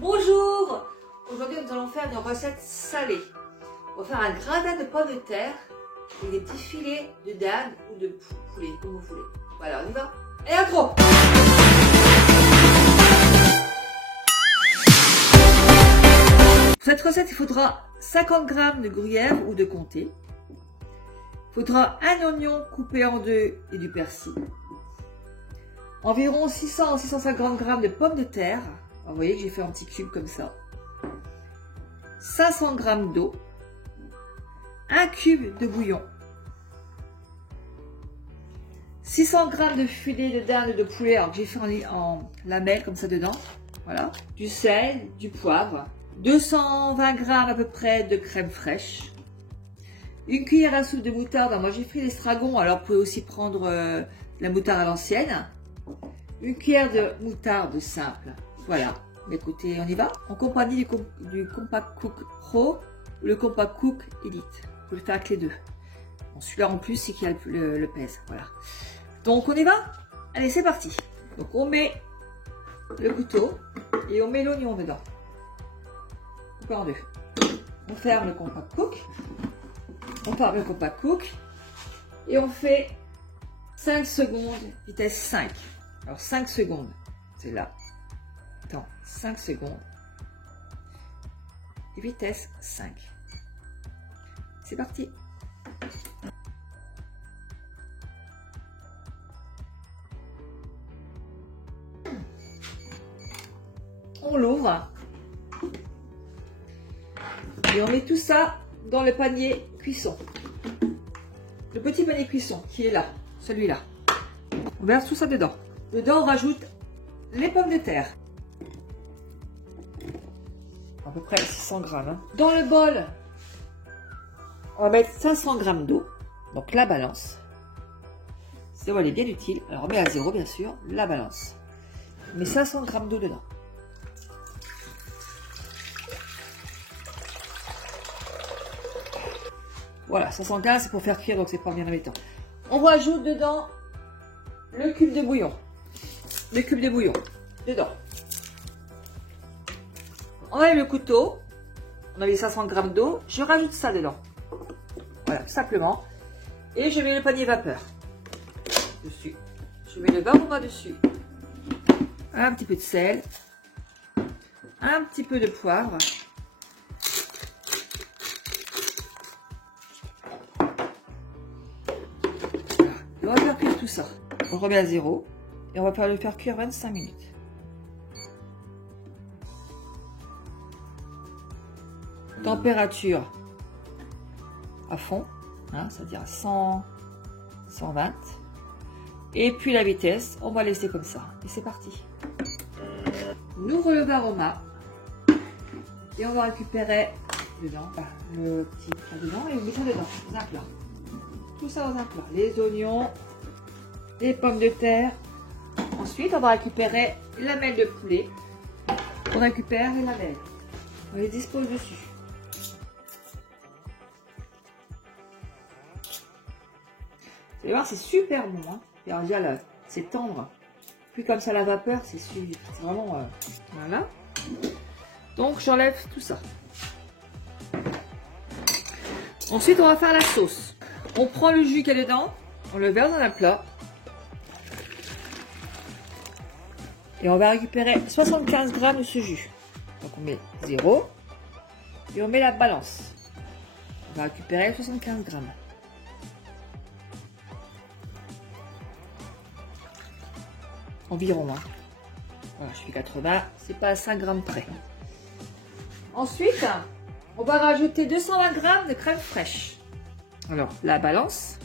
Bonjour! Aujourd'hui nous allons faire une recette salée. On va faire un gratin de pommes de terre avec des petits filets de dinde ou de poulet, comme vous voulez. Voilà, on y va. Et accro! Pour cette recette, il faudra 50 g de gruyère ou de comté. Il faudra un oignon coupé en deux et du persil. Environ 600 à 650 g de pommes de terre. Vous voyez que j'ai fait un petit cube comme ça. 500 g d'eau. Un cube de bouillon. 600 g de filet de dinde de poulet, alors que j'ai fait en lamelles comme ça dedans. Voilà. Du sel, du poivre. 220 g à peu près de crème fraîche. Une cuillère à soupe de moutarde. Alors moi j'ai pris l'estragon, alors vous pouvez aussi prendre la moutarde à l'ancienne. Une cuillère de moutarde simple. Voilà. Écoutez, on y va. En compagnie du Compact Cook Pro ou le Compact Cook Elite. Vous pouvez le faire avec les deux. Bon, celui-là en plus, c'est qu'il y a le pèse. Voilà. Donc on y va. Allez, c'est parti. Donc on met le couteau et on met l'oignon dedans. Coupé en deux. On ferme le Compact Cook. On ferme le Compact Cook. Et on fait 5 secondes, vitesse 5. Alors 5 secondes, c'est là. Attends, 5 secondes. Et vitesse 5. C'est parti. On l'ouvre. Et on met tout ça dans le panier cuisson. Le petit panier cuisson qui est là, celui-là. On verse tout ça dedans. Dedans, on rajoute les pommes de terre. À peu près 600 g. Hein. Dans le bol, on va mettre 500 g d'eau. Donc la balance. C'est elle est bien utile. Alors on met à 0 bien sûr, la balance. On met 500 g d'eau dedans. Voilà, 500 g c'est pour faire cuire, donc c'est pas bien embêtant. On rajoute dedans le cube de bouillon. Le cube de bouillon dedans. On enlève le couteau. On a mis 500 g d'eau. Je rajoute ça dedans. Voilà, tout simplement. Et je mets le panier vapeur dessus. Je mets le varoma dessus. Un petit peu de sel. Un petit peu de poivre. Voilà. Et on va faire cuire tout ça. On remet à 0. Et on va le faire cuire 25 minutes. Température à fond, hein, c'est-à-dire 100, 120. Et puis la vitesse, on va laisser comme ça. Et c'est parti. On ouvre le varoma. Et on va récupérer dedans, le petit plat dedans et on met ça dedans, dans un plat. Tout ça dans un plat. Les oignons, les pommes de terre. Ensuite, on va récupérer les lamelles de poulet. On récupère les lamelles. On les dispose dessus. Vous allez voir, c'est super bon. Hein. Et alors, déjà, c'est tendre. Puis comme ça, la vapeur, c'est vraiment... voilà. Donc, j'enlève tout ça. Ensuite, on va faire la sauce. On prend le jus qu'il y a dedans. On le verse dans un plat. Et on va récupérer 75 g de ce jus. Donc on met 0. Et on met la balance. On va récupérer 75 g. Environ. Hein. Voilà, je fais 80. C'est pas à 5 g près. Ensuite, on va rajouter 220 g de crème fraîche. Alors, la balance.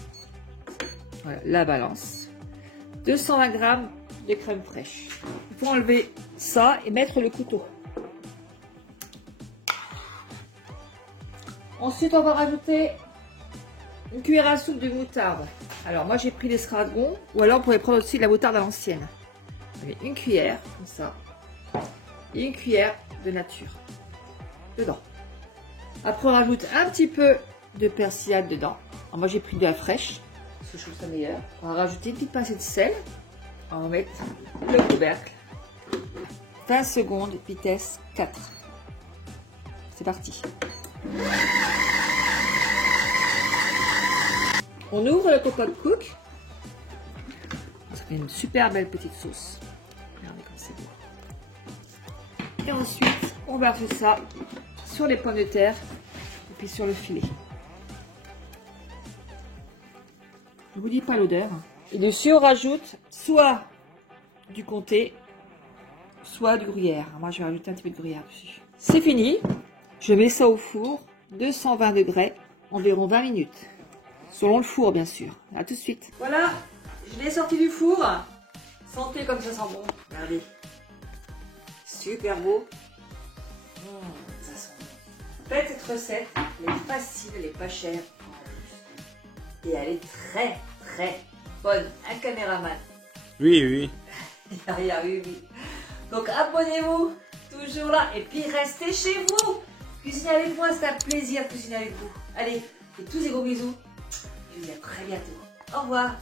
Voilà, la balance. 220 g de crème fraîche. Il faut enlever ça et mettre le couteau. Ensuite, on va rajouter une cuillère à soupe de moutarde. Alors, moi, j'ai pris l'estragon, ou alors, on pourrait prendre aussi de la moutarde à l'ancienne. Une cuillère, comme ça, et une cuillère de nature dedans. Après, on rajoute un petit peu de persillade dedans. Alors, moi, j'ai pris de la fraîche, parce que je trouve ça meilleur. On va rajouter une petite pincée de sel. On va mettre le couvercle. 20 secondes, vitesse 4. C'est parti. On ouvre le cocotte cook. Ça fait une super belle petite sauce. Regardez comme c'est beau. Et ensuite, on verse ça sur les pommes de terre et puis sur le filet. Je vous dis pas l'odeur. Et dessus, on rajoute soit du comté, soit du gruyère. Moi, je vais rajouter un petit peu de gruyère dessus. C'est fini. Je mets ça au four, 220 degrés, environ 20 minutes. Selon le four, bien sûr. À tout de suite. Voilà, je l'ai sorti du four. Sentez comme ça sent bon. Regardez. Super beau. Ça sent bon. Faites cette recette. Elle est facile, elle n'est pas chère. Et elle est très, très bonne. Un caméraman. Oui. Oui. Donc abonnez-vous, toujours là. Et puis restez chez vous. Cuisinez avec moi, c'est un plaisir de cuisiner avec vous. Allez, et tous des gros bisous. Je vous dis à très bientôt. Au revoir.